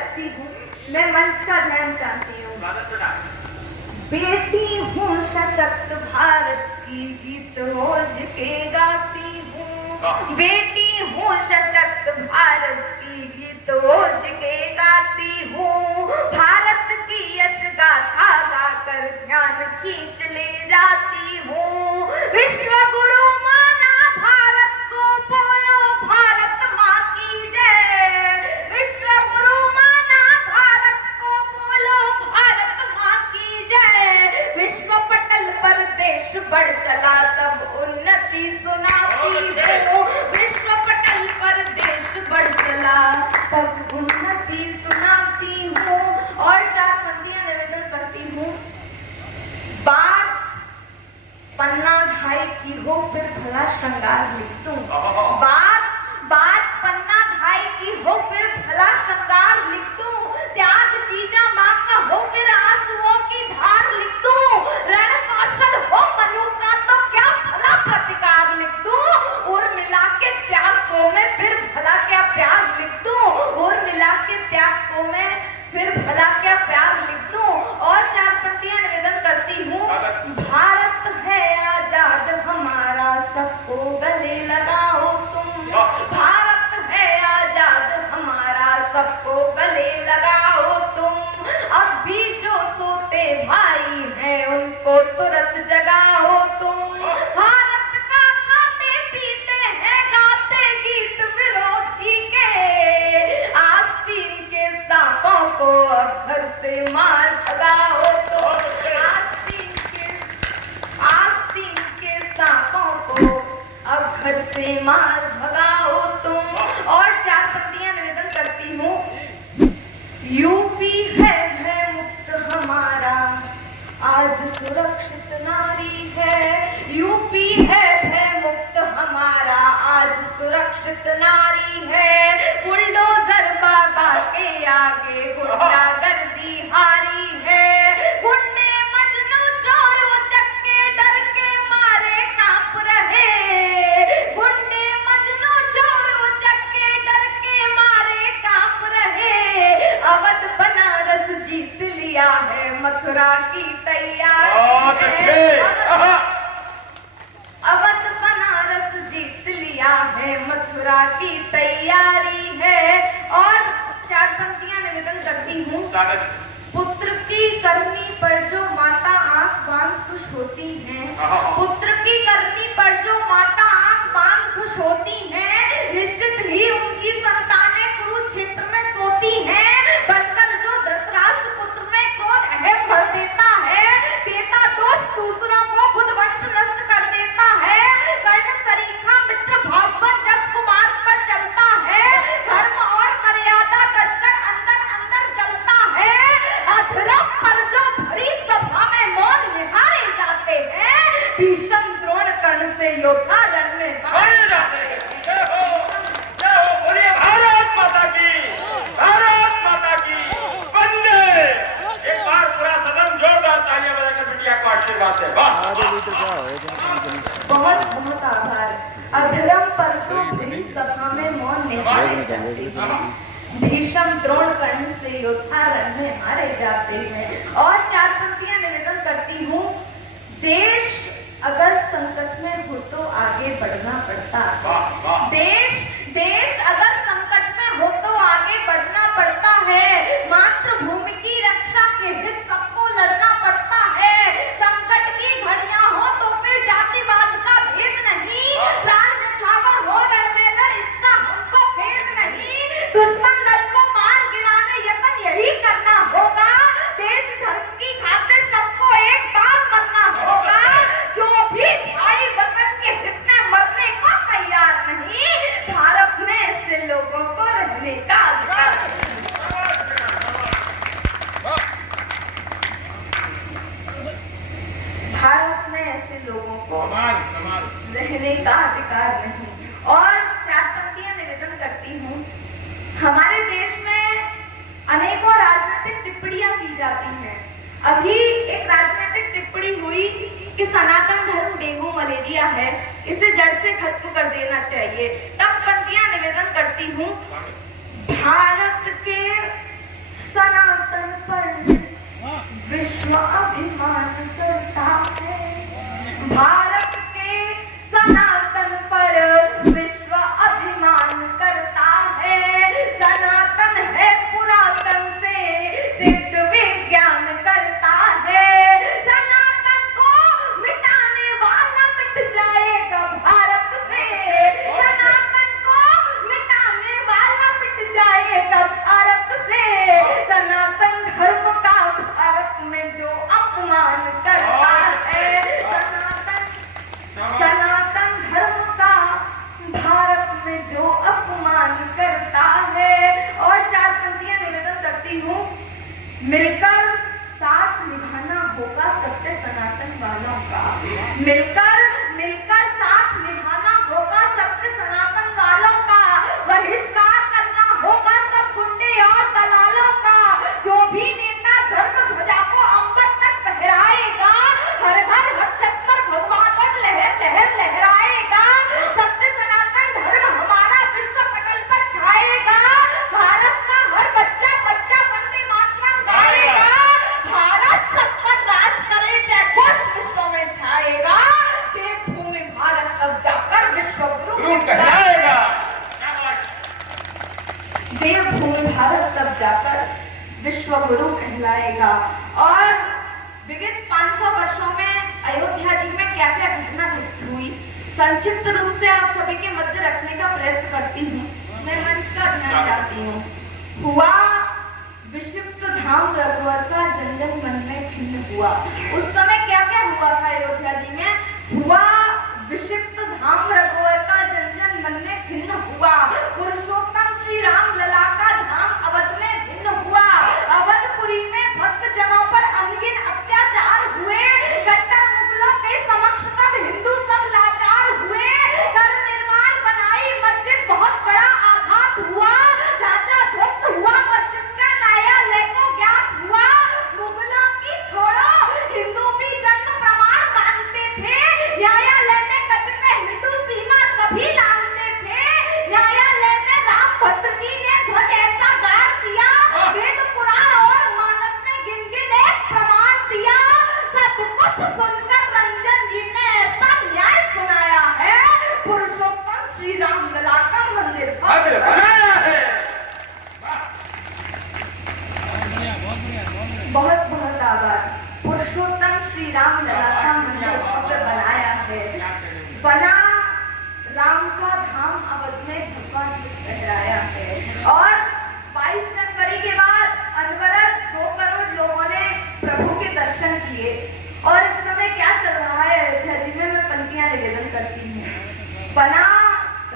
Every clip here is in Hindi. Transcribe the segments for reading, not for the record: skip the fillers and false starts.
रखती हूँ, मैं मंच का ध्यान चाहती हूँ। बेटी हूँ सशक्त भारत की, गीत रोज के गाती हूँ। बेटी हूँ सशक्त भारत की, गीत रोज के गाती हूँ। भारत की यश गाथा गाकर ध्यान खींच ले जाती हूँ। विश्व गुरु माना भारत को, बोलो भारत माँ की जय। विश्व गुरु माना भारत को, बोलो भारत माँ की जय। विश्व पटल पर देश बढ़ चला तब उन्नति सुनाती हूँ। विश्व पटल पर देश बढ़ चला तब उन्नति सुनाती हूँ। और 4 पंक्तियां निवेदन करती हूँ। बात पन्ना ढाई की हो फिर भला श्रृंगार लिख दूं। बात पन्ना ढाई की हो फिर भला श्रृंगार लिख दूं। त्याग जीजा माँ का हो फिर आंसुओं की धार लिख दूं। रण कौशल हो मनु का तो क्या भला प्रतिकार लिख दूं। और मिला के त्याग को मैं फिर भला क्या प्यार लिख दूं। और मिला के त्याग को मैं फिर भला क्या प्यार लिख दूं। और 4 पंक्तियां निवेदन करती हूँ। भारत है आजाद हमारा, सबको गले लगाओ तुम। भारत है आजाद हमारा, सबको गले लगाओ तुम। अब भी जो सोते भाई हैं उनको तुरंत जगाओ तुम। भारत का खाते पीते हैं गाते गीत विरोधी के। आस्तीन के सांपों को अब घर से मार भगाओ तुम। आस्तीन के सांपों को अब घर से मार भगाओ तुम। और 4 पंक्तियां निवेदन करती हूँ। यूपी है भय मुक्त हमारा, आज सुरक्षित नारी है। यूपी है भय मुक्त हमारा, आज सुरक्षित नारी है। बुलडोजर बाबा के आगे गुंडागर्दी हारी है। गुंडे मजनू चोरों चक्के डर के मारे कांप रहे। गुंडे मजनू चोरों चक्के डर के मारे कांप रहे। अवध बनारस जीत लिया है, मथुरा की तैयारी है। अवध बनारस जीत लिया है, मथुरा की तैयारी है। और 4 पंक्तियां निवेदन करती हूँ। पुत्र की करनी पर जो माता आंख बांध खुश होती है। पुत्र की करनी पर जो माता आंख बांध खुश होती है, निश्चित ही उनकी संतानें कुरुक्षेत्र में सोती हैं। बनकर जो धृतराष्ट्र पुत्र में क्रोध अहम भर देता है, देता दोष दूसरों को, खुद वंश नष्ट कर देता है। कर्ण सरीखा मित्र भाव पर जब कुमार पर चलता है, धर्म और मर्यादा कसकर अंदर अंदर जलता है। अधर्म पर जो भरी सभा में मौन निहारे जाते हैं, भीषम द्रोण कर्ण से योद्धा रण में मारे जाते हैं। बोलिए भारत माता की, भारत माता की वंदे। एक बार पूरा सदन जोरदार तालियां बजाकर बिटिया को आशीर्वाद दे। बहुत बहुत आभार। अधर्म पर जो भरी सभा में मौन निहारे जाते हैं, भीषम द्रोण कर्ण से योद्धा रण में मारे जाते हैं। और 4 पंक्तियां निवेदन करती हूँ। देश अगर संकट में हो तो आगे बढ़ना पड़ता है। देश अगर संकट में हो तो आगे बढ़ना पड़ता है। मातृभूमि की रक्षा के हित सबको लड़ना पड़ता है। संकट की घड़ियां हो तो फिर जातिवाद का भेद नहीं। प्राण न्यौछावर हो रण में लड़, इसका हमको भेद नहीं। दुश्मन दल को मार गिराने यत्न यही करना होगा। देश धर्म की खातिर सबको एक बार मरना होगा। जो भी भाई वतन के हित में मरने को तैयार नहीं, भारत में ऐसे लोगों को रहने का अधिकार है। भारत में ऐसे लोगों को रहने का अधिकार नहीं। और 4 पंक्तियां निवेदन करती हूँ। हमारे देश में अनेकों राजनीतिक टिप्पणियां की जाती हैं। अभी एक राजनीतिक टिप्पणी हुई कि सनातन धर्म डेंगू मलेरिया है, इसे जड़ से खत्म कर देना चाहिए। तब पंक्तियां निवेदन करती हूँ। भारत के मिलकर साथ निभाना होगा सत्य सनातन वालों का। मिलकर मिलकर साथ निभाना होगा सत्य सनातन वालों का। बहिष्कार करना होगा सब गुंडे और दलालों का। जो भी नेता धर्म ध्वजा को अंबर तक फहराएगा, हर घर हर छत पर भगवा ध्वज लहर लहर लहराएगा। सत्य सनातन धर्म हमारा विश्व पटल पर छाएगा। भारत का हर बच्चा बच्चा वंदे मातरम गाएगा। भारत सब पर राज करे, जय घोष विश्व में छाएगा। देवभूमि भारत तब जाकर विश्व गुरु कहलाएगा। देवभूमि भारत तब जाकर विश्व गुरु कहलाएगा। और विगत 500 वर्षों में अयोध्या जी में क्या क्या घटना घटित हुई, संक्षिप्त रूप से आप सभी के मध्य रखने का प्रयत्न करती हूँ। मैं मंच का ध्यान चाहती हूँ। हुआ विक्षिप्त धाम रघुवर का जन जन मन में खिन्न हुआ। उस समय क्या क्या हुआ था अयोध्या जी में? हुआ विक्षिप्त धाम रघुवर का जन जन मन में खिन्न हुआ। पुरुषोत्तम श्री राम लला का धाम अवध में भिन्न हुआ। अवधपुरी में भक्त जनों पर अनगिन अत्याचार हुए। कट्टर मुगलों के समक्ष तब हिंदू सब लाचार हुए। कर निर्माण बनाई मस्जिद बहुत बड़ा आघात हुआ। ढांचा ध्वस्त हुआ मस्जिद का, न्यायालय को ज्ञात हुआ। मुगलों की छोड़ो, हिंदू भी जन्म प्रमाण मानते थे। न्यायालय में कब्र पे हिंदू सीमा कभी लांघते थे। न्यायालय में राम भद्र जी ने ध्वज ऐसा गाड़ दिया, वेद पुराण और मानस ने गिन गिन एक प्रमाण दिया। सब कुछ सुनकर रंजन जी ने ऐसा न्याय सुनाया है, पुरुषोत्तम श्री राम लला का मंदिर भव्य बनाया है। बहुत बहुत आभार। पुरुषोत्तम श्री राम लला का मंदिर भव्य बनाया है। बना राम का धाम अवध में भगवा ध्वज फहराया है। और 22 जनवरी के बाद अनवरत 2 करोड़ लोगों ने प्रभु के दर्शन किए। और इस समय क्या चल रहा है अयोध्या जी में, मैं पंक्तियां निवेदन करती हूँ। बना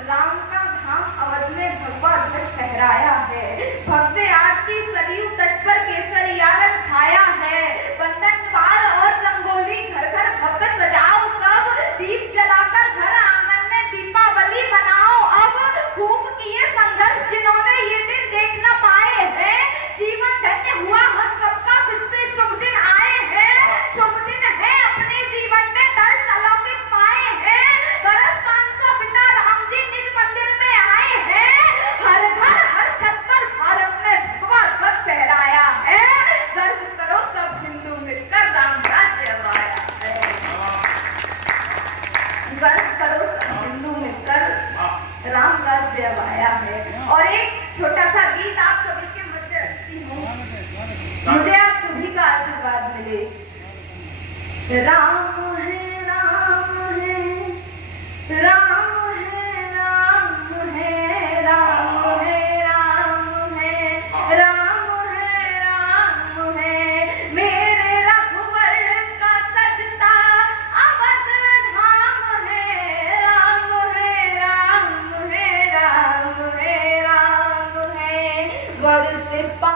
राम का धाम अवध में भगवा ध्वज फहराया है। भव्य आरती सरयू तट पर केसरिया रंग छाया है। बंधन द्वार और रंगोली घर घर भव्य सजाओ सब। दीप जलाकर घर आंगन में दीपावली मनाओ अब। खूब किए संघर्ष जिन्होंने ये दिन देख न पाए हैं। जीवन धन्य हुआ हम सबका फिर से शुभ दिन आए हैं। शुभ दिन है अपने जीवन में दर्श अलौकिक पाए हैं। बरस 500 बिता राम जी निज मंदिर में आए हैं। हर घर हर छत पर भारत में भगवा ध्वज फहराया है। गर्व करो सब हिंदू मिलकर राम राज्य आया है। गर्व करो सब हिंदू मिलकर राम राज्य आया है। और एक छोटा सा गीत आप सभी के मध्य रखती हूँ, मुझे आप सभी का आशीर्वाद मिले। राम